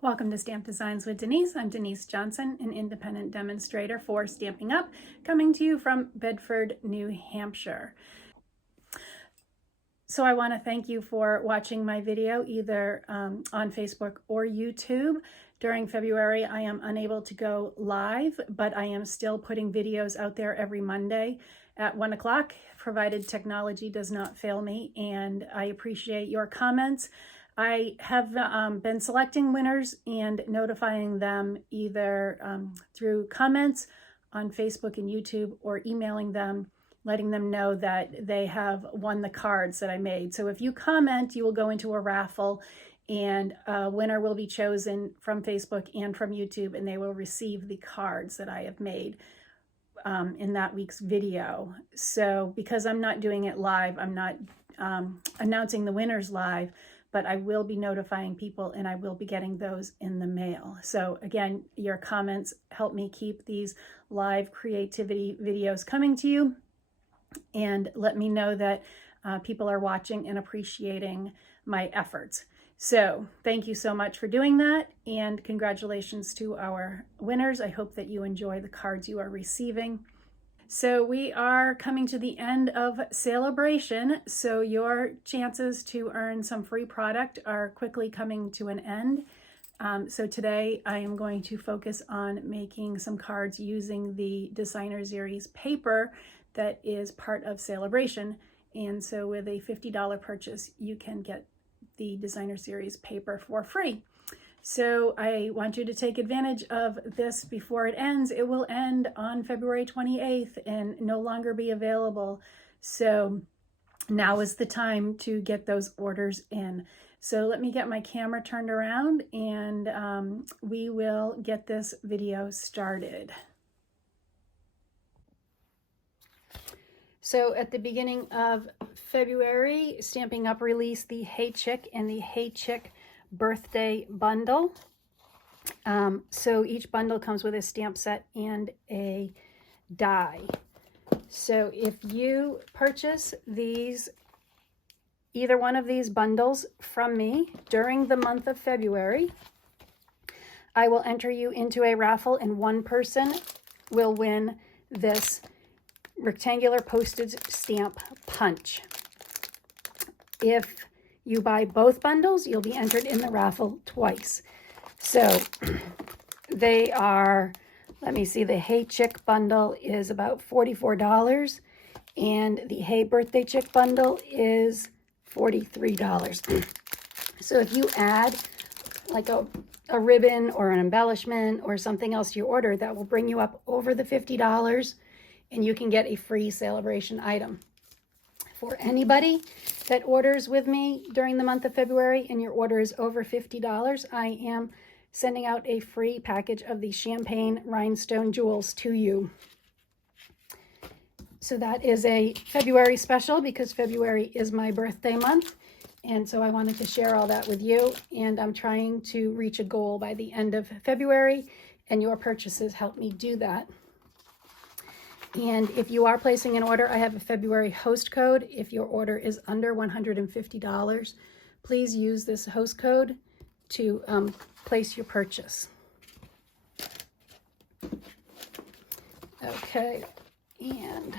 Welcome to Stamp Designs with Denise. I'm Denise Johnson, an independent demonstrator for Stampin' Up, coming to you from Bedford, New Hampshire. So I want to thank you for watching my video either on Facebook or YouTube. During February, I am unable to go live, but I am still putting videos out there every Monday at 1 o'clock, provided technology does not fail me, and I appreciate your comments. I have been selecting winners and notifying them either through comments on Facebook and YouTube or emailing them, letting them know that they have won the cards that I made. So if you comment, you will go into a raffle and a winner will be chosen from Facebook and from YouTube, and they will receive the cards that I have made in that week's video. So because I'm not doing it live, I'm not announcing the winners live, but I will be notifying people and I will be getting those in the mail. So again, your comments help me keep these live creativity videos coming to you and let me know that people are watching and appreciating my efforts. So thank you so much for doing that, and congratulations to our winners. I hope that you enjoy the cards you are receiving. So we are coming to the end of Sale-A-Bration, so your chances to earn some free product are quickly coming to an end. So today I am going to focus on making some cards using the Designer Series paper that is part of Sale-A-Bration. And so with a $50 purchase, you can get the Designer Series paper for free. So I want you to take advantage of this before it ends. It will end on February 28th and no longer be available. So now is the time to get those orders in. So let me get my camera turned around and we will get this video started. So at the beginning of February, Stampin' Up released the Hey Chick and the Hey Chick birthday bundle. So each bundle comes with a stamp set and a die. So if you purchase either one of these bundles from me during the month of February, I will enter you into a raffle and one person will win this Rectangular Postage Stamp Punch. If you buy both bundles, you'll be entered in the raffle twice. So they are, let me see, the Hey Chick bundle is about $44 and the Hey Birthday Chick bundle is $43. So if you add like a ribbon or an embellishment or something else to your order, that will bring you up over the $50 and you can get a free Sale-A-Bration item. For anybody that orders with me during the month of February and your order is over $50, I am sending out a free package of the champagne rhinestone jewels to you. So that is a February special because February is my birthday month. And so I wanted to share all that with you. And I'm trying to reach a goal by the end of February, and your purchases help me do that. And if you are placing an order, I have a February host code. If your order is under $150, please use this host code to place your purchase. Okay, and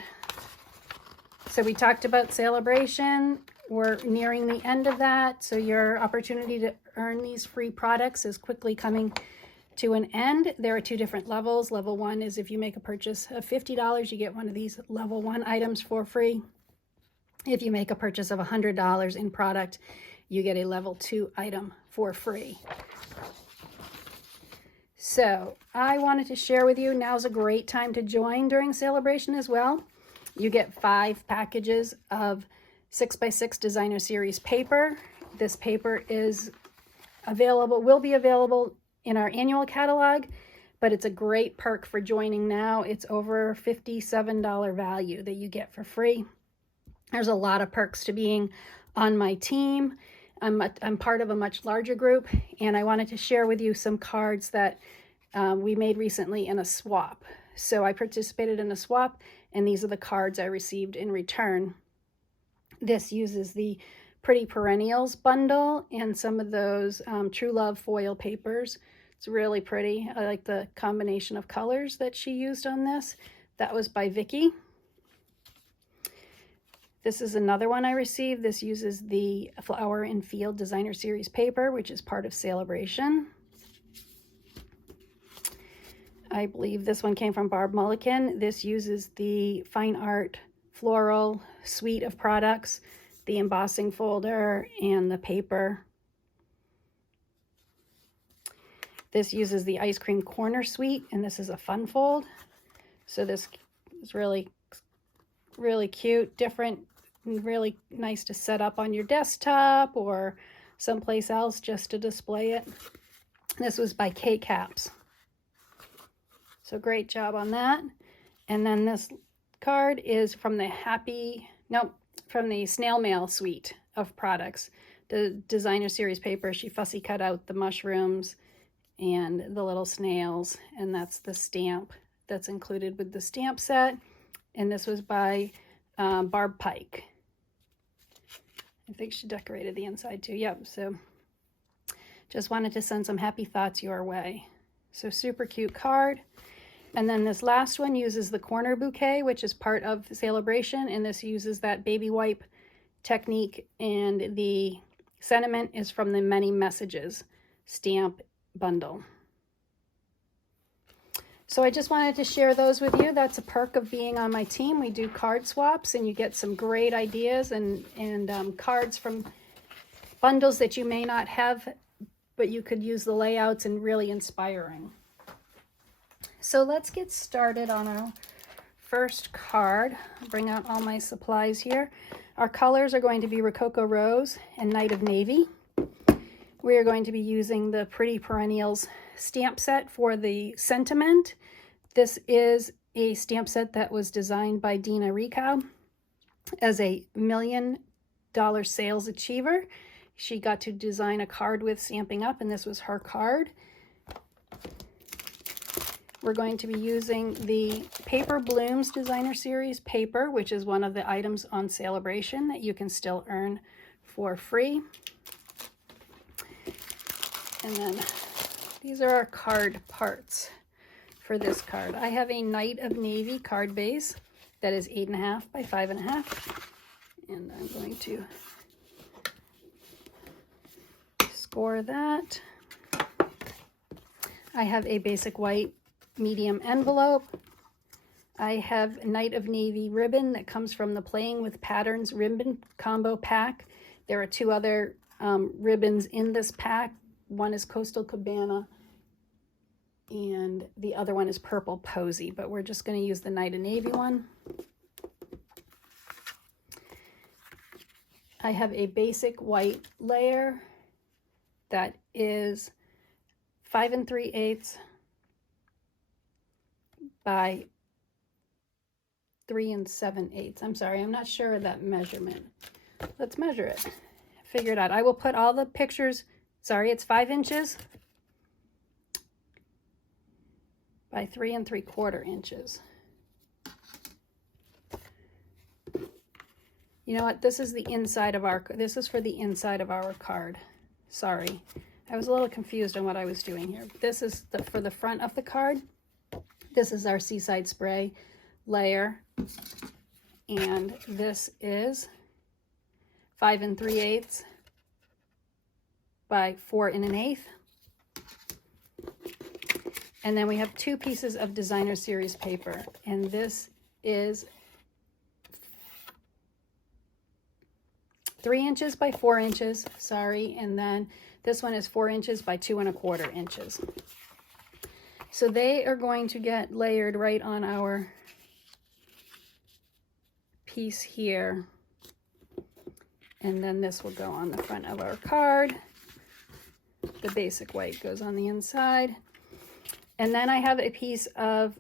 so we talked about Sale-A-Bration. We're nearing the end of that, so your opportunity to earn these free products is quickly coming to an end. There are two different levels. Level 1 is if you make a purchase of $50, you get one of these level 1 items for free. If you make a purchase of $100 in product, you get a level 2 item for free. So I wanted to share with you, now's a great time to join during Sale-A-Bration as well. You get 5 packages of 6x6 Designer Series paper. This paper is available, will be available in our annual catalog, but it's a great perk for joining now. It's over $57 value that you get for free. There's a lot of perks to being on my team. I'm part of a much larger group, and I wanted to share with you some cards that we made recently in a swap. So I participated in a swap, and these are the cards I received in return. This uses the Pretty Perennials bundle and some of those True Love foil papers. It's really pretty. I like the combination of colors that she used on this. That was by Vicky. This is another one I received. This uses the Flower and Field Designer Series paper, which is part of Sale-A-Bration. I believe this one came from Barb Mulliken. This uses the Fine Art Floral suite of products, the embossing folder, and the paper. This uses the Ice Cream Corner suite, and this is a fun fold. So this is really cute, different, and really nice to set up on your desktop or someplace else just to display it. This was by K-Caps. So great job on that. And then this card is from the from the Snail Mail suite of products. The Designer Series paper, she fussy cut out the mushrooms and the little snails, and that's the stamp that's included with the stamp set. And this was by Barb Pike. I think she decorated the inside too. Yep, so just wanted to send some happy thoughts your way. So super cute card. And then this last one uses the corner bouquet, which is part of Sale-A-Bration, and this uses that baby wipe technique, and the sentiment is from the Many Messages stamp bundle. So I just wanted to share those with you. That's a perk of being on my team. We do card swaps, and you get some great ideas and cards from bundles that you may not have, but you could use the layouts, and really inspiring. So let's get started on our first card. I'll bring out all my supplies here. Our colors are going to be Rococo Rose and Night of Navy. We are going to be using the Pretty Perennials stamp set for the sentiment. This is a stamp set that was designed by Dina Ricow as a $1 million sales achiever. She got to design a card with Stampin' Up, and this was her card. We're going to be using the Paper Blooms Designer Series paper, which is one of the items on Sale-A-Bration that you can still earn for free. And then these are our card parts for this card. I have a Night of Navy card base that is 8.5 by 5.5. And I'm going to score that. I have a basic white medium envelope. I have Night of Navy ribbon that comes from the Playing with Patterns ribbon combo pack. There are two other ribbons in this pack. One is Coastal Cabana and the other one is Purple Posy, but we're just going to use the Night of Navy one. I have a basic white layer that is 5 3/8 by 3 7/8. I'm sorry, I'm not sure of that measurement. Let's measure it. Figure it out. I will put all the pictures, sorry, it's 5 inches by 3 3/4 inches. You know what? This is the inside of our, this is for the inside of our card. Sorry. I was a little confused on what I was doing here. This is for the front of the card. This is our Seaside Spray layer, and this is 5 3/8 by 4 1/8. And then we have 2 pieces of Designer Series paper, and this is 3 inches by 4 inches, sorry, and then this one is 4 inches by 2 1/4 inches. So they are going to get layered right on our piece here. And then this will go on the front of our card. The basic white goes on the inside. And then I have a piece of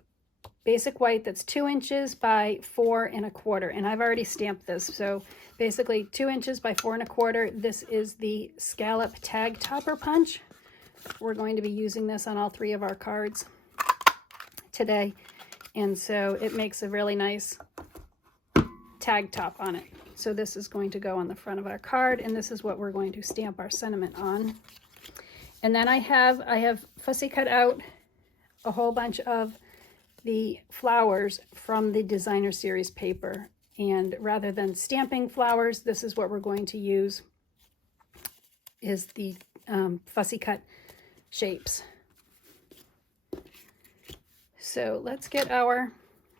basic white that's 2 inches by 4 1/4. And I've already stamped this. So basically 2 inches by 4 1/4. This is the Scallop Tag Topper Punch. We're going to be using this on all 3 of our cards today. And so it makes a really nice tag top on it. So this is going to go on the front of our card, and this is what we're going to stamp our sentiment on. And then I have fussy cut out a whole bunch of the flowers from the designer series paper. And rather than stamping flowers, this is what we're going to use, is the fussy cut shapes. So let's get our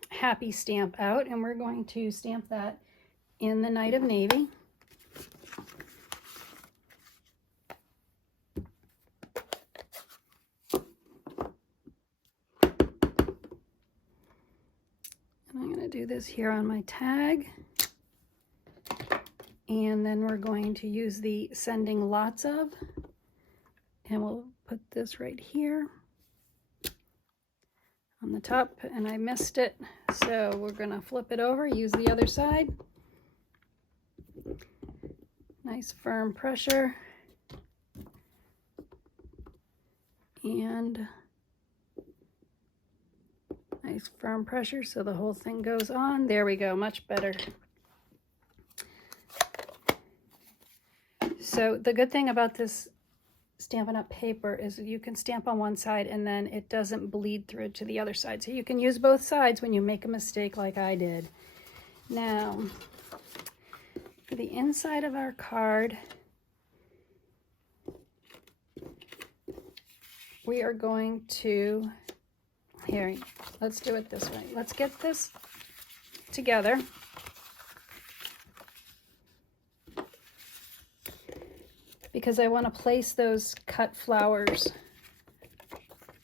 happy stamp out, and we're going to stamp that in the Night of Navy. I'm going to do this here on my tag, and then we're going to use the Sending Lots Of, and we'll put this right here on the top, and I missed it, so we're going to flip it over, use the other side. Nice firm pressure, and nice firm pressure so the whole thing goes on. There we go, much better. So the good thing about this Stampin' Up! Paper is you can stamp on one side and then it doesn't bleed through to the other side. So you can use both sides when you make a mistake like I did. Now, for the inside of our card, we are going to, here, let's do it this way. Let's get this together. Because I want to place those cut flowers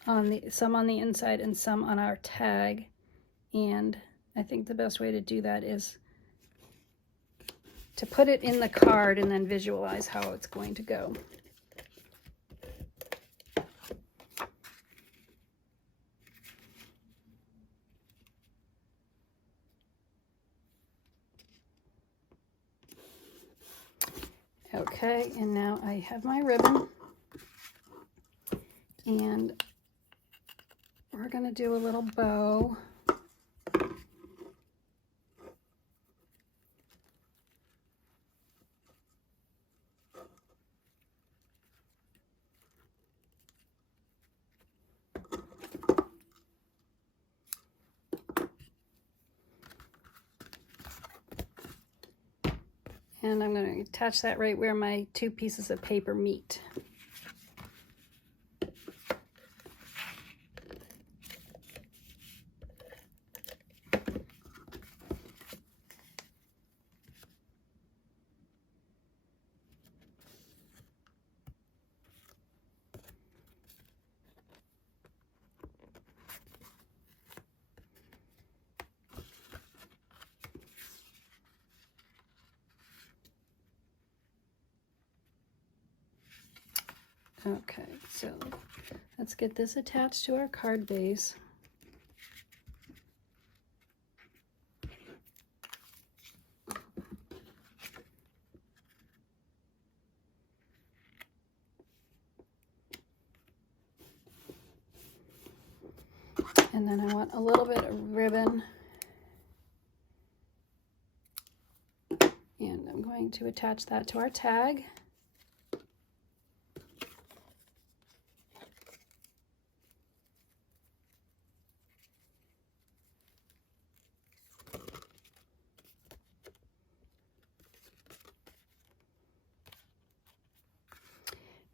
on some on the inside and some on our tag. And I think the best way to do that is to put it in the card and then visualize how it's going to go. Okay, and now I have my ribbon, and we're going to do a little bow. And I'm going to attach that right where my two pieces of paper meet. Okay, so let's get this attached to our card base. And then I want a little bit of ribbon. And I'm going to attach that to our tag.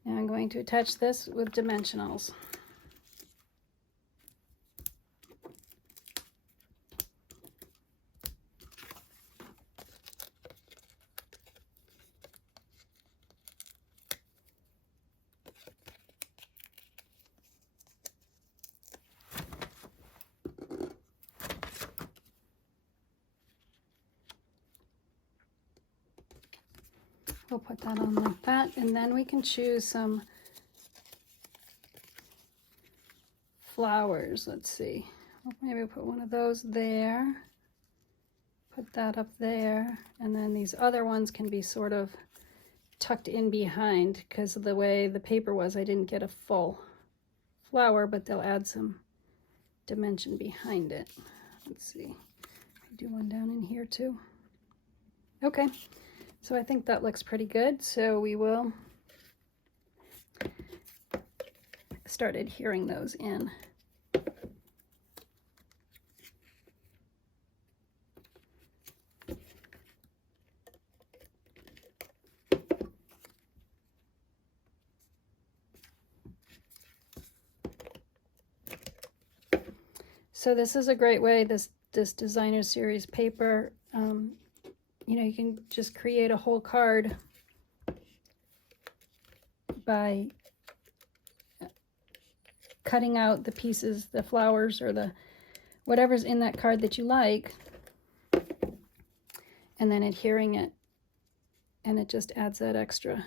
Now I'm going to attach this with dimensionals. We'll put that on like that, and then we can choose some flowers. Let's see, maybe put one of those there, put that up there, and then these other ones can be sort of tucked in behind because of the way the paper was. I didn't get a full flower, but they'll add some dimension behind it. Let's see, do one down in here too. Okay, so I think that looks pretty good. So we will start adhering those in. So this is a great way, this designer series paper, you know, you can just create a whole card by cutting out the pieces, the flowers, or the whatever's in that card that you like, and then adhering it, and it just adds that extra.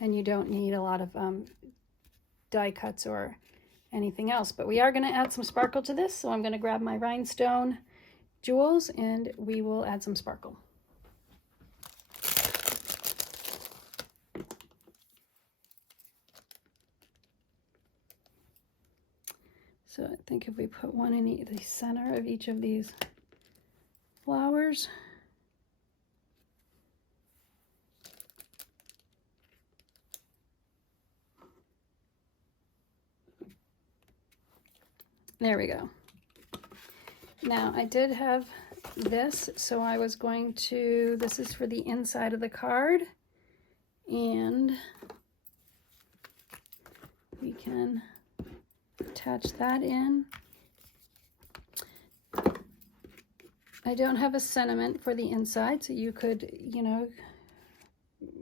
And you don't need a lot of die cuts or anything else, but we are going to add some sparkle to this, so I'm going to grab my rhinestone jewels and we will add some sparkle. So I think if we put one in the center of each of these flowers, there we go. Now I did have this, so I was going to, this is for the inside of the card, and we can attach that in. I don't have a sentiment for the inside, so you could, you know,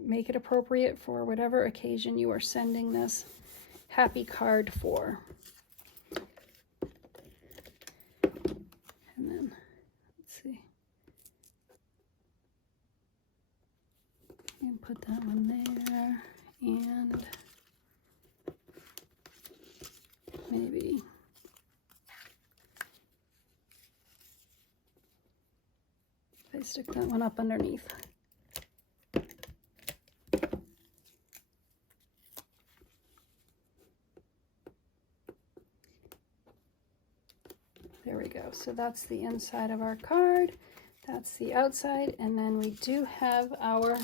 make it appropriate for whatever occasion you are sending this happy card for. And then, let's see, and put that one there, and maybe if I stick that one up underneath. There we go. So that's the inside of our card. That's the outside. And then we do have our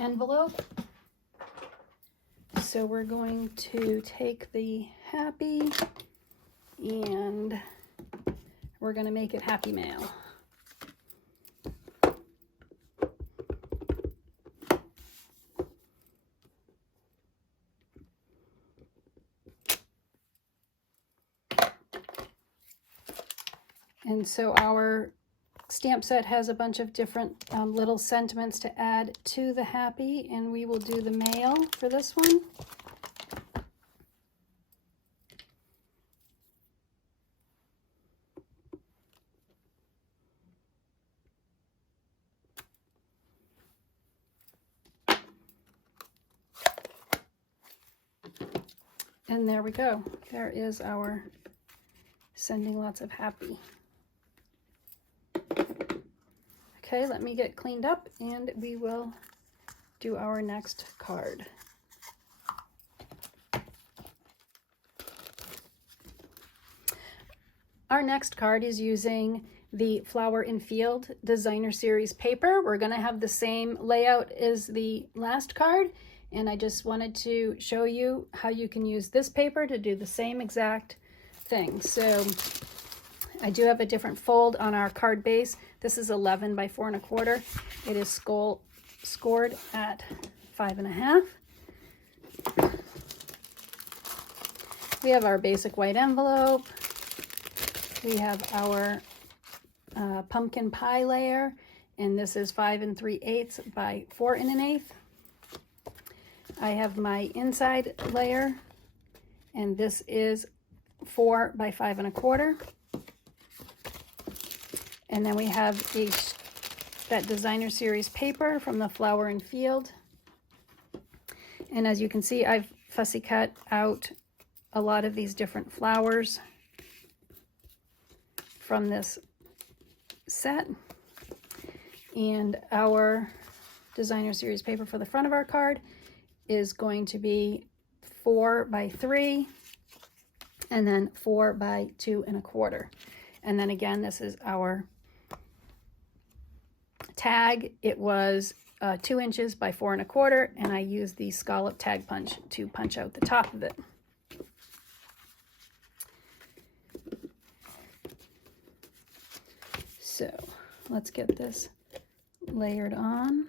envelope. So we're going to take the happy and we're going to make it Happy Mail. And so our stamp set has a bunch of different little sentiments to add to the happy, and we will do the mail for this one. And there we go. There is our sending lots of happy. Okay, let me get cleaned up and we will do our next card. Our next card is using the Flower and Field Designer Series paper. We're going to have the same layout as the last card, and I just wanted to show you how you can use this paper to do the same exact thing. So I do have a different fold on our card base. This is 11 by 4 1/4. It is scored at 5 1/2. We have our basic white envelope. We have our pumpkin pie layer, and this is 5 3/8 by 4 1/8. I have my inside layer, and this is 4 by 5 1/4. And then we have that Designer Series paper from the Flower and Field. And as you can see, I've fussy cut out a lot of these different flowers from this set. And our Designer Series paper for the front of our card is going to be 4 by 3 and then 4 by 2 1/4. And then again, this is our tag, it was 2 inches by 4 1/4, and I used the Scallop tag punch to punch out the top of it. So let's get this layered on.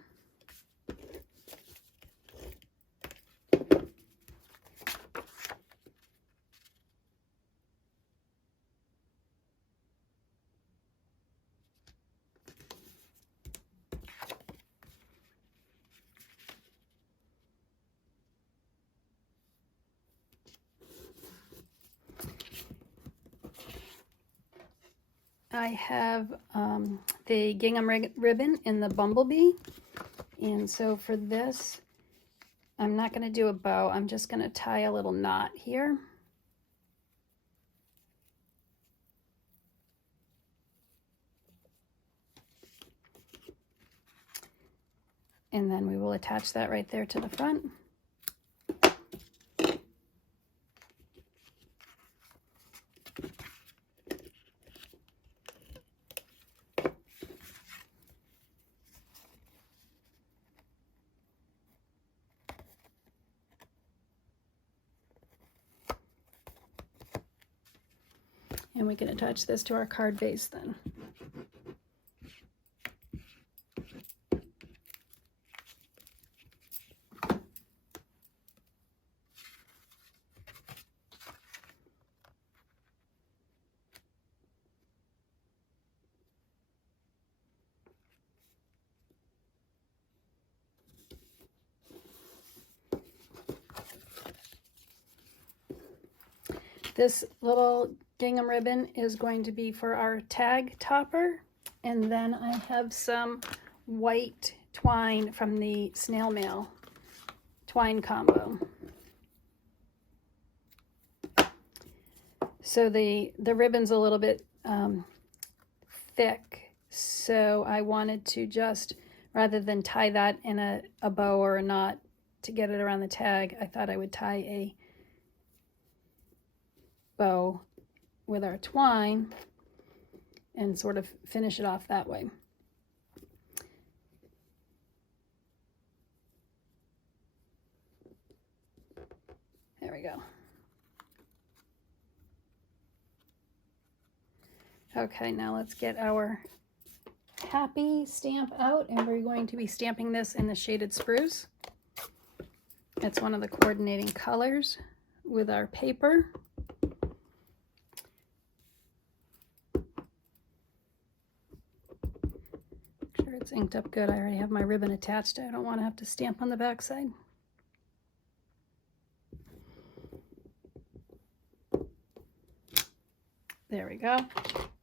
I have the gingham ribbon in the bumblebee, and so for this I'm not going to do a bow, I'm just going to tie a little knot here. And then we will attach that right there to the front. And we can attach this to our card base then. This little gingham ribbon is going to be for our tag topper, and then I have some white twine from the snail mail twine combo. So the ribbon's a little bit thick, so I wanted to just, rather than tie that in a bow or a knot to get it around the tag, I thought I would tie a bow with our twine and sort of finish it off that way. There we go. Okay, now let's get our happy stamp out, and we're going to be stamping this in the shaded spruce. It's one of the coordinating colors with our paper. It's inked up good. I already have my ribbon attached. I don't want to have to stamp on the back side. There we go.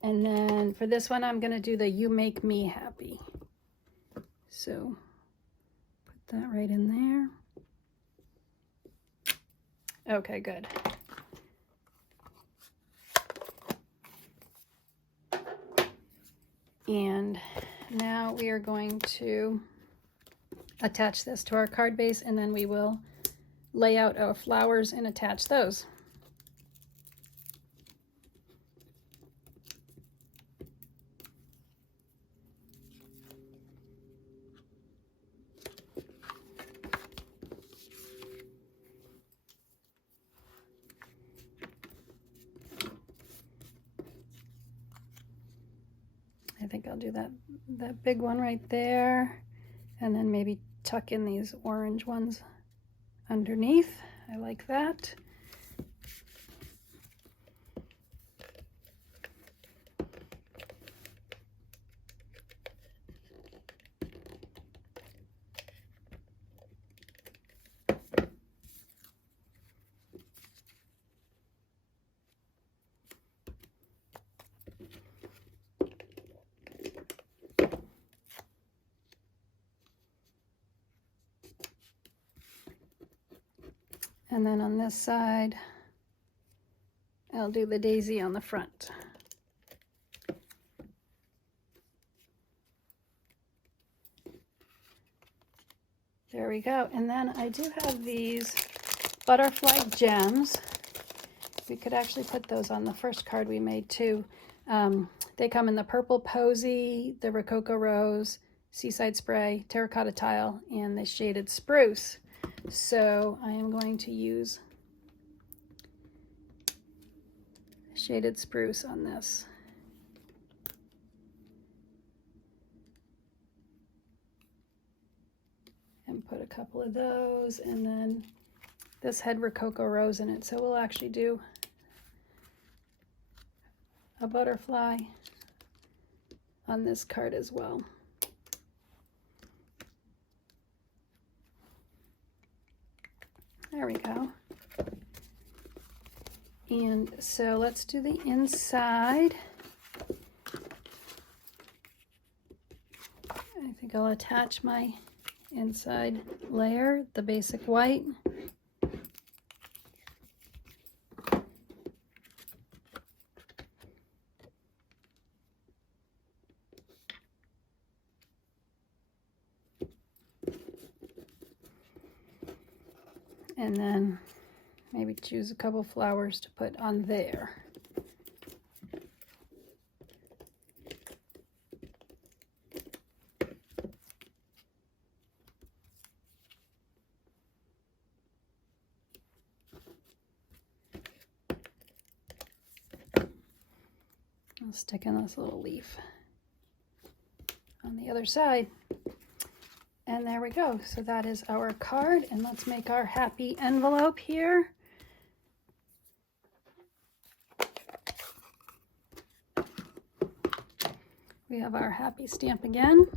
And then for this one, I'm going to do the You Make Me Happy. So put that right in there. Okay, good. And now we are going to attach this to our card base, and then we will lay out our flowers and attach those. I think I'll do that big one right there, and then maybe tuck in these orange ones underneath. I like that. And then on this side, I'll do the daisy on the front. There we go. And then I do have these butterfly gems. We could actually put those on the first card we made too. They come in the purple posy, the rococo rose, Seaside Spray, Terracotta Tile, and the Shaded Spruce. So I am going to use Shaded Spruce on this. And put a couple of those, and then this had Rococo Rose in it, so we'll actually do a butterfly on this card as well. There we go. And so let's do the inside. I think I'll attach my inside layer, the basic white. And then maybe choose a couple flowers to put on there. I'll stick in this little leaf on the other side. And there we go. So that is our card. And let's make our happy envelope here. We have our happy stamp again.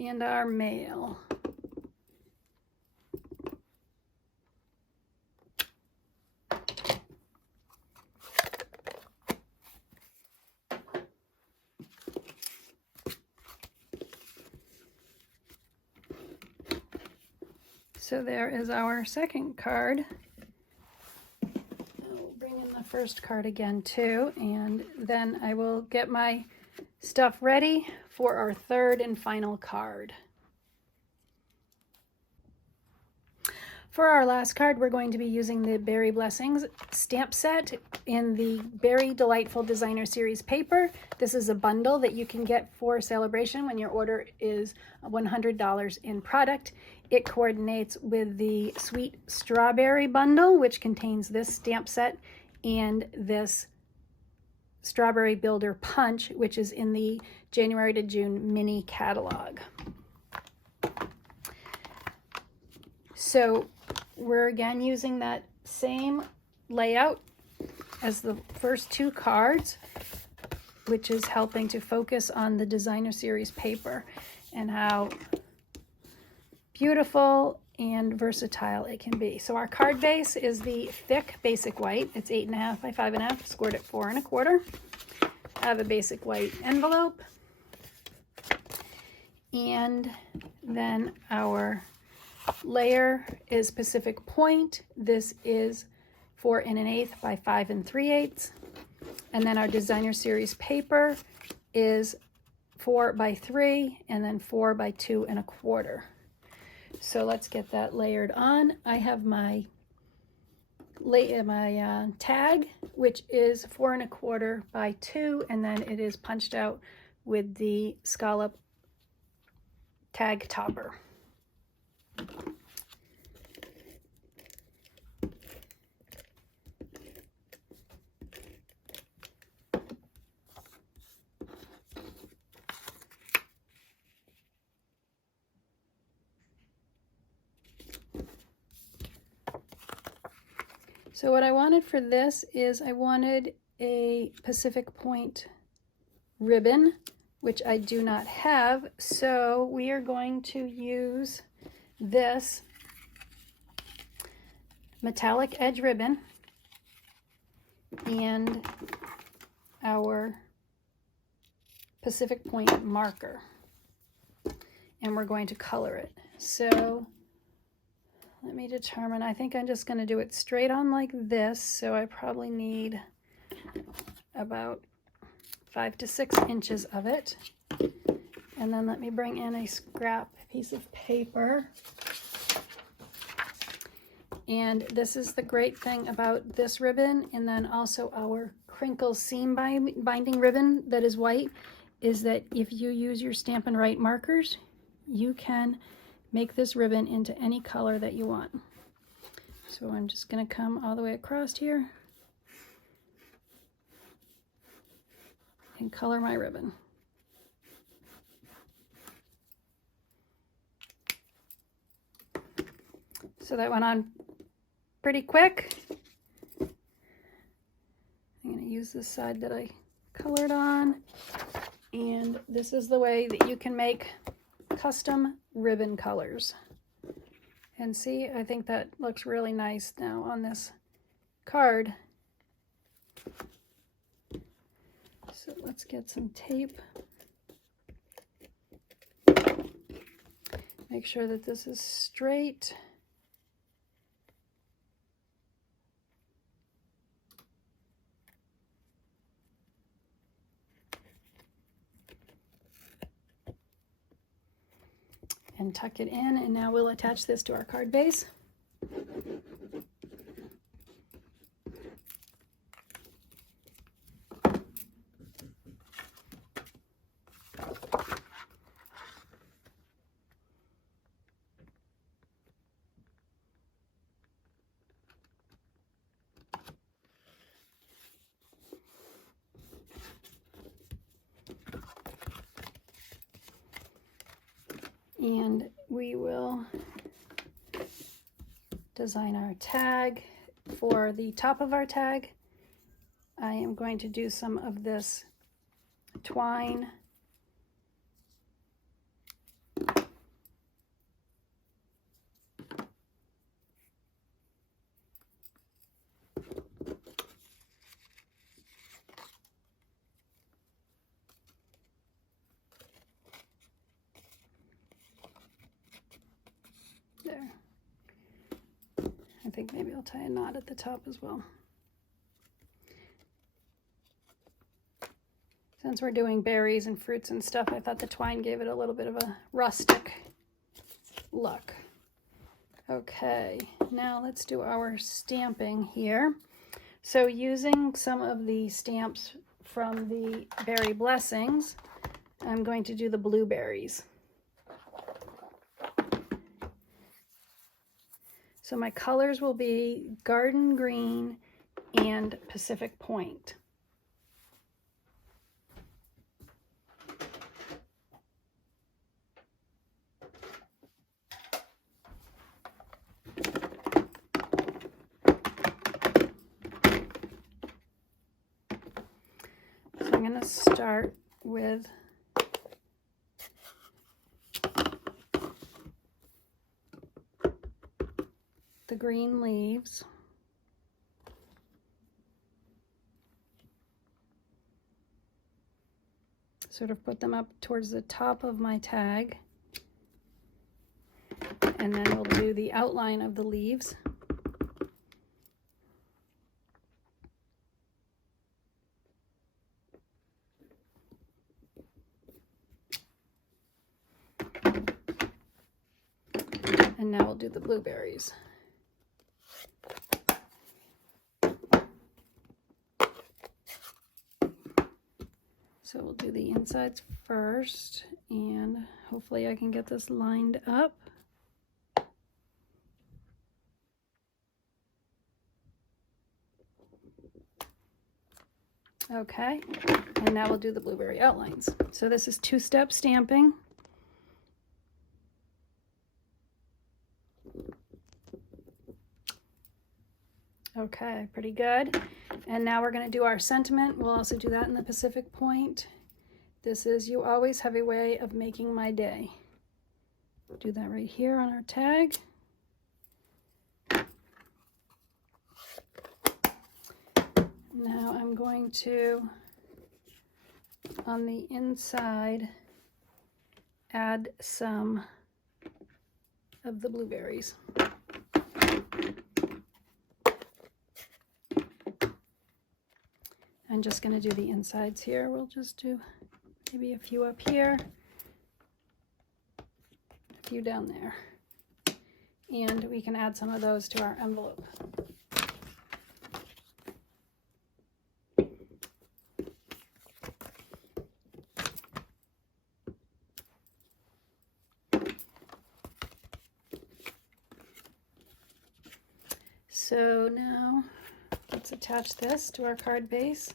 And our mail. So there is our second card. I'll bring in the first card again too, and then I will get my stuff ready for our third and final card. For our last card, we're going to be using the Berry Blessings stamp set in the Berry Delightful Designer Series paper. This is a bundle that you can get for Sale-A-Bration when your order is $100 in product. It coordinates with the Sweet Strawberry bundle, which contains this stamp set and this Strawberry Builder Punch, which is in the January to June mini catalog. So we're again using that same layout as the first two cards, which is helping to focus on the Designer Series paper and how beautiful and versatile it can be. So our card base is the thick basic white. It's 8.5 by 5.5, scored at 4 1/4. I have a basic white envelope. And then our layer is Pacific Point. This is 4 1/8 by 5 3/8. And then our Designer Series paper is 4 by 3 and then 4 by 2 1/4. So let's get that layered on. I have my tag, which is 4 1/4 by 2, and then it is punched out with the Scallop tag topper. So what I wanted for this is I wanted a Pacific Point ribbon, which I do not have. So we are going to use this metallic edge ribbon and our Pacific Point marker. And we're going to color it. So let me determine, I think I'm just going to do it straight on like this, so I probably need about 5 to 6 inches of it. And then let me bring in a scrap piece of paper. And this is the great thing about this ribbon, and then also our crinkle seam binding ribbon that is white, is that if you use your Stampin' Write markers, you can make this ribbon into any color that you want. So I'm just going to come all the way across here and color my ribbon. So that went on pretty quick. I'm going to use this side that I colored on, and this is the way that you can make custom ribbon colors. And see, I think that looks really nice now on this card. So let's get some tape. Make sure that this is straight. And tuck it in, and now we'll attach this to our card base. And we will design our tag. For the top of our tag, I am going to do some of this twine. There. I think maybe I'll tie a knot at the top as well. Since we're doing berries and fruits and stuff, I thought the twine gave it a little bit of a rustic look. Okay, now let's do our stamping here. So using some of the stamps from the Berry Blessings, I'm going to do the blueberries. So my colors will be Garden Green and Pacific Point. So I'm going to start with the green leaves. Sort of put them up towards the top of my tag. And then we'll do the outline of the leaves. And now we'll do the blueberries. So we'll do the insides first, and hopefully I can get this lined up. Okay, and now we'll do the blueberry outlines. So this is two-step stamping. Okay, pretty good. And now we're going to do our sentiment. We'll also do that in the Pacific Point. This is "You always have a way of making my day." Do that right here on our tag. Now I'm going to, on the inside, add some of the blueberries. I'm just going to do the insides here. We'll just do maybe a few up here, a few down there. and we can add some of those to our envelope. So now let's attach this to our card base.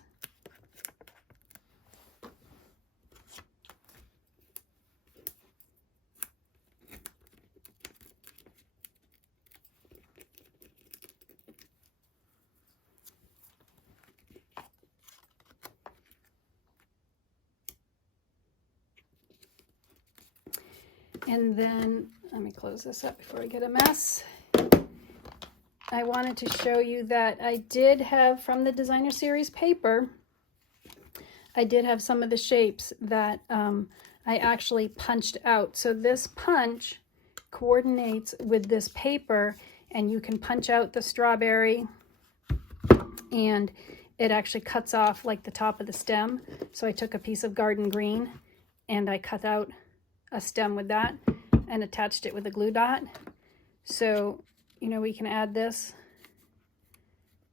And then, let me close this up before I get a mess. I wanted to show you that I did have, from the designer series paper, I did have some of the shapes that I actually punched out. So this punch coordinates with this paper, and you can punch out the strawberry, and it actually cuts off like the top of the stem. So I took a piece of garden green and I cut out a stem with that and attached it with a glue dot. So, you know, we can add this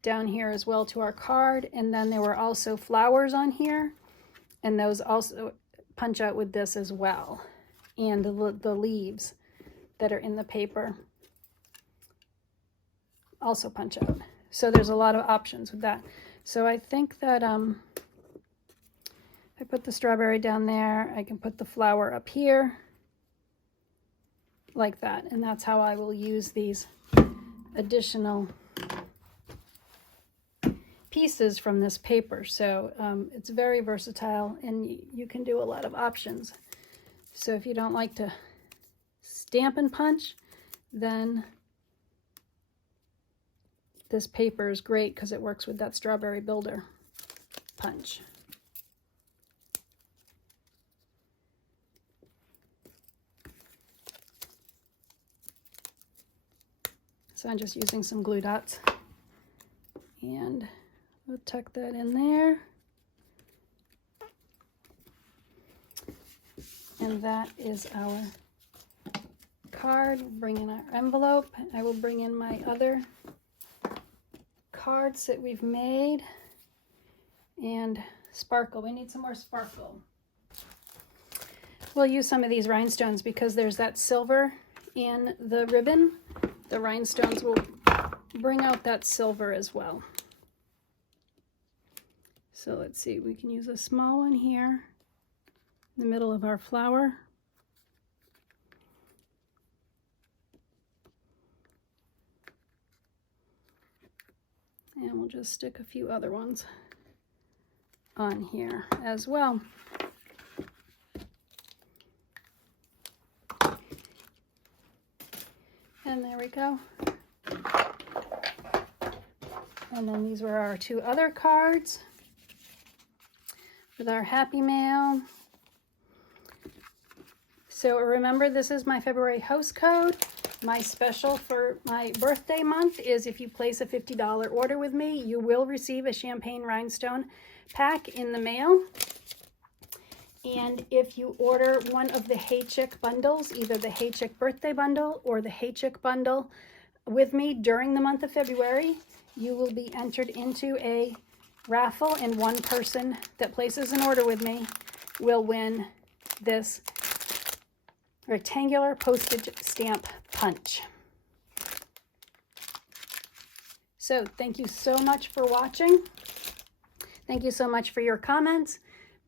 down here as well to our card. And then there were also flowers on here, and those also punch out with this as well. And the leaves that are in the paper also punch out. So there's a lot of options with that. So I think that I put the strawberry down there, I can put the flower up here like that, and that's how I will use these additional pieces from this paper. So it's very versatile, and you can do a lot of options. So if you don't like to stamp and punch, then this paper is great because it works with that strawberry builder punch. So I'm just using some glue dots, and we'll tuck that in there. And that is our card. Bring in our envelope. I will bring in my other cards that we've made, and sparkle. We need some more sparkle. We'll use some of these rhinestones because there's that silver in the ribbon. The rhinestones will bring out that silver as well. So let's see, we can use a small one here in the middle of our flower. And we'll just stick a few other ones on here as well. And there we go. And then these were our two other cards with our Happy Mail. So remember, this is my February host code. My special for my birthday month is if you place a $50 order with me, you will receive a champagne rhinestone pack in the mail. And if you order one of the Hey Chick bundles, either the Hey Chick birthday bundle or the Hey Chick bundle with me during the month of February, you will be entered into a raffle, and one person that places an order with me will win this Rectangular Postage Stamp Punch. So thank you so much for watching. Thank you so much for your comments.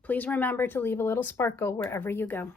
Please remember to leave a little sparkle wherever you go.